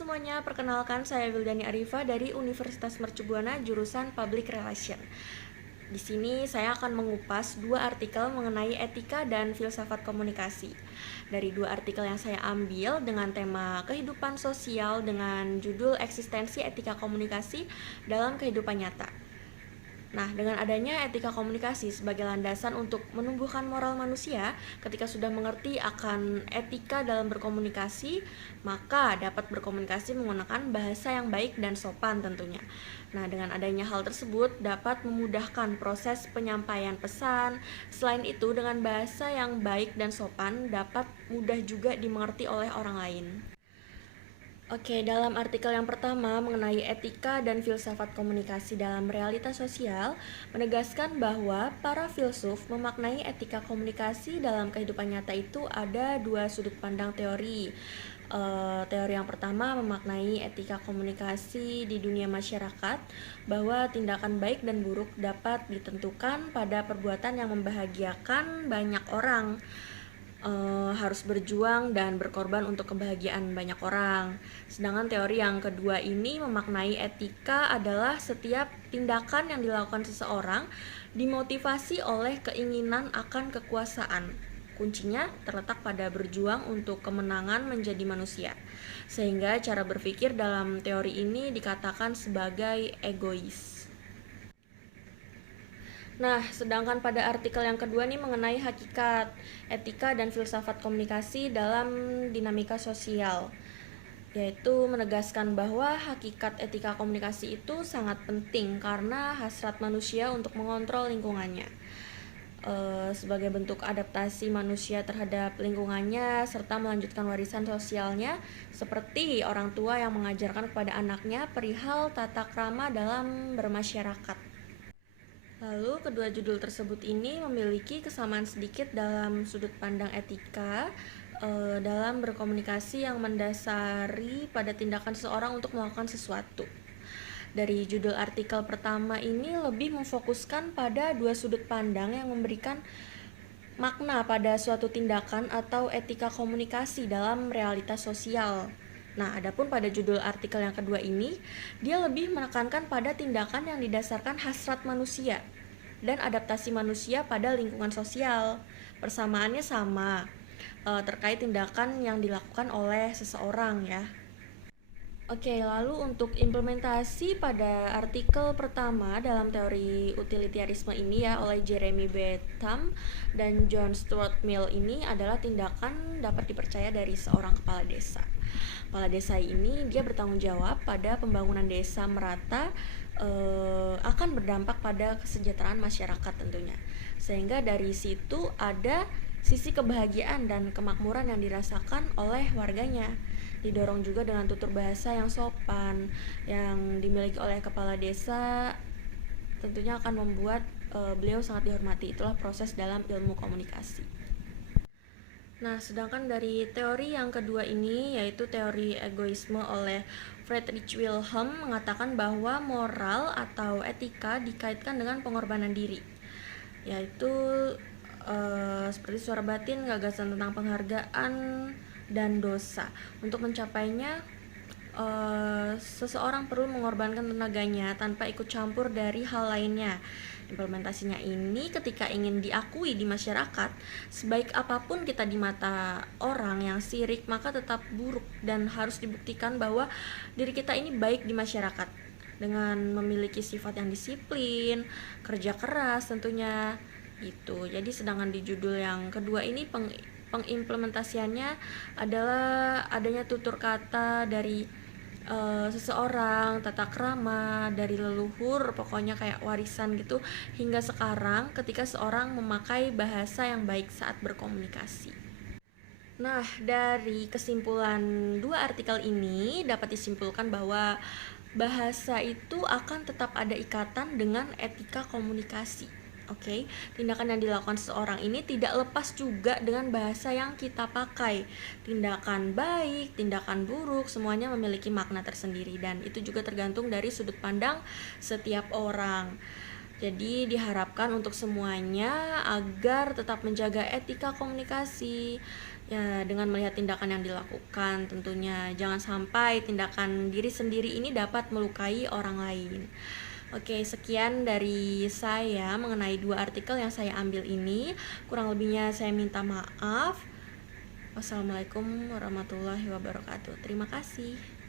semuanya, perkenalkan saya Wildani Arifa dari Universitas Mercubuana jurusan Public Relation. Di sini saya akan mengupas dua artikel mengenai etika dan filsafat komunikasi. Dari dua artikel yang saya ambil dengan tema kehidupan sosial dengan judul eksistensi etika komunikasi dalam kehidupan nyata. Nah, dengan adanya etika komunikasi sebagai landasan untuk menumbuhkan moral manusia, ketika sudah mengerti akan etika dalam berkomunikasi, maka dapat berkomunikasi menggunakan bahasa yang baik dan sopan tentunya. Nah, dengan adanya hal tersebut dapat memudahkan proses penyampaian pesan. Selain itu, dengan bahasa yang baik dan sopan dapat mudah juga dimengerti oleh orang lain. Oke, dalam artikel yang pertama mengenai etika dan filsafat komunikasi dalam realitas sosial, menegaskan bahwa para filsuf memaknai etika komunikasi dalam kehidupan nyata itu ada dua sudut pandang teori. Teori yang pertama memaknai etika komunikasi di dunia masyarakat, bahwa tindakan baik dan buruk dapat ditentukan pada perbuatan yang membahagiakan banyak orang. Harus berjuang dan berkorban untuk kebahagiaan banyak orang. Sedangkan teori yang kedua ini memaknai etika adalah setiap tindakan yang dilakukan seseorang dimotivasi oleh keinginan akan kekuasaan. Kuncinya terletak pada berjuang untuk kemenangan menjadi manusia. Sehingga cara berpikir dalam teori ini dikatakan sebagai egois. Nah, sedangkan pada artikel yang kedua nih mengenai hakikat, etika dan filsafat komunikasi dalam dinamika sosial, yaitu menegaskan bahwa hakikat etika komunikasi itu sangat penting karena hasrat manusia untuk mengontrol lingkungannya. Sebagai bentuk adaptasi manusia terhadap lingkungannya serta melanjutkan warisan sosialnya, seperti orang tua yang mengajarkan kepada anaknya perihal tata krama dalam bermasyarakat. Lalu kedua judul tersebut ini memiliki kesamaan sedikit dalam sudut pandang etika dalam berkomunikasi yang mendasari pada tindakan seseorang untuk melakukan sesuatu. Dari judul artikel pertama ini lebih memfokuskan pada dua sudut pandang yang memberikan makna pada suatu tindakan atau etika komunikasi dalam realitas sosial. Nah, adapun pada judul artikel yang kedua ini, dia lebih menekankan pada tindakan yang didasarkan hasrat manusia dan adaptasi manusia pada lingkungan sosial. Persamaannya sama, terkait tindakan yang dilakukan oleh seseorang ya. Oke, lalu untuk implementasi pada artikel pertama dalam teori utilitarianisme ini ya oleh Jeremy Bentham dan John Stuart Mill ini adalah tindakan dapat dipercaya dari seorang kepala desa. Kepala desa ini dia bertanggung jawab pada pembangunan desa merata, akan berdampak pada kesejahteraan masyarakat tentunya. Sehingga dari situ ada sisi kebahagiaan dan kemakmuran yang dirasakan oleh warganya. Didorong juga dengan tutur bahasa yang sopan yang dimiliki oleh kepala desa, tentunya akan membuat beliau sangat dihormati. Itulah proses dalam ilmu komunikasi. Nah, sedangkan dari teori yang kedua ini, yaitu teori egoisme oleh Friedrich Wilhelm, mengatakan bahwa moral atau etika dikaitkan dengan pengorbanan diri, yaitu seperti suara batin, gagasan tentang penghargaan dan dosa. Untuk mencapainya, seseorang perlu mengorbankan tenaganya tanpa ikut campur dari hal lainnya. Implementasinya ini ketika ingin diakui di masyarakat, sebaik apapun kita di mata orang yang sirik, maka tetap buruk dan harus dibuktikan bahwa diri kita ini baik di masyarakat dengan memiliki sifat yang disiplin, kerja keras tentunya gitu. Jadi sedangkan di judul yang kedua ini pengimplementasiannya adalah adanya tutur kata dari seseorang, tata krama dari leluhur, pokoknya kayak warisan gitu, hingga sekarang ketika seorang memakai bahasa yang baik saat berkomunikasi. Nah, dari kesimpulan dua artikel ini dapat disimpulkan bahwa bahasa itu akan tetap ada ikatan dengan etika komunikasi. Oke, tindakan yang dilakukan seseorang ini tidak lepas juga dengan bahasa yang kita pakai. Tindakan baik, tindakan buruk, semuanya memiliki makna tersendiri dan itu juga tergantung dari sudut pandang setiap orang. Jadi diharapkan untuk semuanya agar tetap menjaga etika komunikasi, ya dengan melihat tindakan yang dilakukan tentunya. Jangan sampai tindakan diri sendiri ini dapat melukai orang lain. Oke, sekian dari saya mengenai 2 artikel yang saya ambil ini. Kurang lebihnya saya minta maaf. Wassalamualaikum warahmatullahi wabarakatuh. Terima kasih.